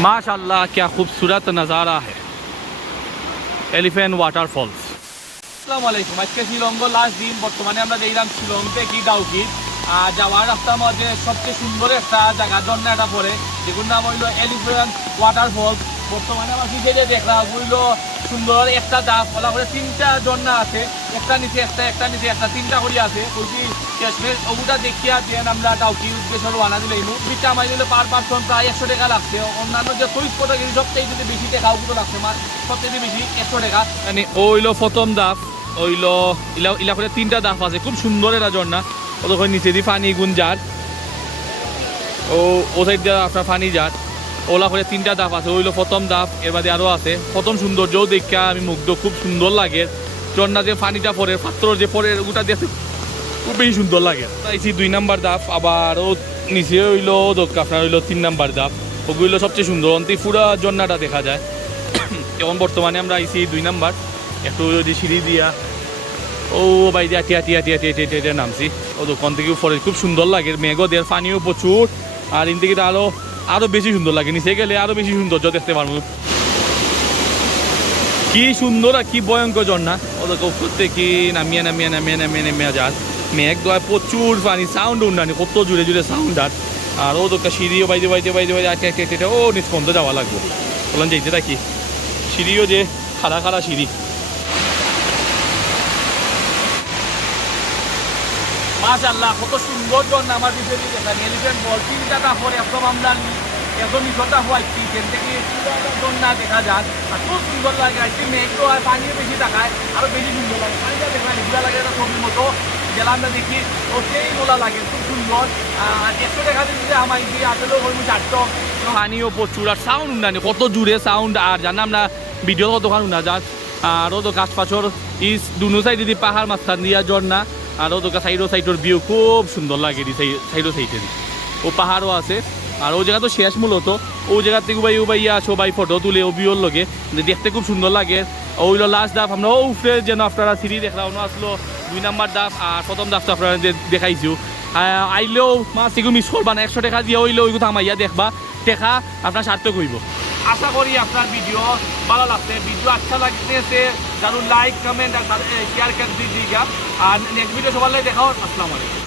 माशाल्लाह क्या खूबसूरत नज़ारा है एलिफेंट वाटरफॉल्स। আসসালামু আলাইকুম। আজকে শিলংয়ের লাস্ট দিন। বর্তমানে আমরা দেখলাম শিলং থেকে ডাউকি যাওয়ার রাস্তার মধ্যে সবচেয়ে সুন্দর একটা জায়গা ঝর্ণা একটা পড়ে, যেগুলোর নাম হইল এলিফেন্ট ওয়াটারফলস। বর্তমানে আমার পিছিয়ে দেখলাম হইল সুন্দর একটা ডাব বলা করে তিনটা ঝর্ণা আছে, একটা নিচে একটা নিচে একটা, তিনটা করে আছে। ওইটি শেষমেশ ওগুটা দেখিয়া দেন আমরা ডাউকি উদ্দেশ্য রওনা দিলাম। বিটা আমার দিলে পার পার্সন প্রায় 100 টাকা লাগছে। অন্যান্য যে টুরিস্ট স্পটে গেলে সবচেয়ে যদি বেশি টাকা ওগুলো লাগছে, আমার সবচেয়ে বেশি 100 টাকা। মানে ওইলো প্রথম ডাব, ওইলো ইলা করে তিনটা ডাব আছে, খুব সুন্দর একটা ঝর্ণা। ওদের নিচে দিয়ে পানি গুণ যার ও সাইড দিয়ে আপনার পানি যার ওলা করে তিনটা ধাপ আছে। ওইলো প্রথম ধাপ, এর বাদে আরও আছে। প্রথম সৌন্দর্যও দেখা আমি মুগ্ধ, খুব সুন্দর লাগে। ঝর্ণা যে পানিটা পড়ে, পাত্র যে পড়ে ওটা দেখতে খুব বেশি সুন্দর লাগে। আইসি 2 নাম্বার ধাপ, আবার ও নিচে হইলো আপনার হইলো 3 নাম্বার ধাপ। ওগুলো সবচেয়ে সুন্দর, অন্তি পুরা ঝর্ণাটা দেখা যায়। এখন বর্তমানে আমরা আইসি 2 নাম্বার, একটু যদি সিঁড়ি দিয়া ও বাই দিয়ে আটিয়া নামছি। ও দোকান থেকে উপরে খুব সুন্দর লাগে, মেঘও দেয়, পানিও প্রচুর। আর ইন থেকে আরো বেশি সুন্দর লাগে, নিচে গেলে আরো বেশি সৌন্দর্য দেখতে পারবো। কি সুন্দর আর কি ভয়ঙ্কর ঝর্ণা। ওদের উপর থেকে নামিয়ে যার মেঘ দয় প্রচুর পানি, সাউন্ড উন্নয়নি কত জুড়ে জুড়ে সাউন্ড। আর ও দোকান সিঁড়িও বাইতে আটিয়া ও নিষ্পন্দ যাওয়া লাগবে। বললাম যাইতে থাকি, সিঁড়িও যে খাড়া সিঁড়ি। মাশাআল্লাহ কত সুন্দর ঝর্ণা আমার পিছনে দেখেন। এলিফেন্ট বল তিনটা কাপড় একদম আমদানি, একদম নিচটা হওয়াচ্ছি, এখান থেকে ঝর্ণা দেখা যায়। আর খুব সুন্দর লাগে। আজকে মেঘ তো আর পানিও বেশি থাকায় আরো বেশি সুন্দর লাগে। পানিটা দেখা এগুলা লাগে একটা ছবির মতো, গেলাম না দেখি ও সেই মোলা লাগে, খুব সুন্দর। আর 100 টাকা দিচ্ছে আমার দিয়ে আসলেও হইমু 400। পানিও প্রচুর আর সাউন্ড উন্নয়নি কত জুড়ে সাউন্ড। আর জানাম না ভিডিও কতক্ষণ উনা যাক। আর ও তো গাছ পাছর ইস দুনো সাইডে দিয়ে পাহাড় মাঝখান দিয়া ঝর্ণা। আর ও তোকে সাইডের ভিউ খুব সুন্দর লাগে সাইডে ও পাহাড়ও আছে। আর ও জায়গা তো শেষ মূলত ও জায়গা থেকে উবাইয়া সবাই ফটো তুলে ও ভিউর লগে দেখতে খুব সুন্দর লাগে। ওইলো লাস্ট দাপ আমরা ও উফরে যেন আপনারা সিঁড়ি দেখলাম আসলো 2 নাম্বার দাপ। আর প্রথম দাপটা আপনারা দেখাইছো। আইলেও মাছ এগুলো মিস করবা না, 100 টাকা দিয়ে হইলেও ওইগুলো থামাইয়া দেখবা, দেখা আপনার সার্থক হইব। আশা করি আপনার ভিডিও ভালো লাগছে। ভিডিও আচ্ছা লাগতেছে জানুন লাইক কমেন্ট আর শেয়ার করে দিই। আর নেক্সট ভিডিও সবার দেখাও। আসসালামু আলাইকুম।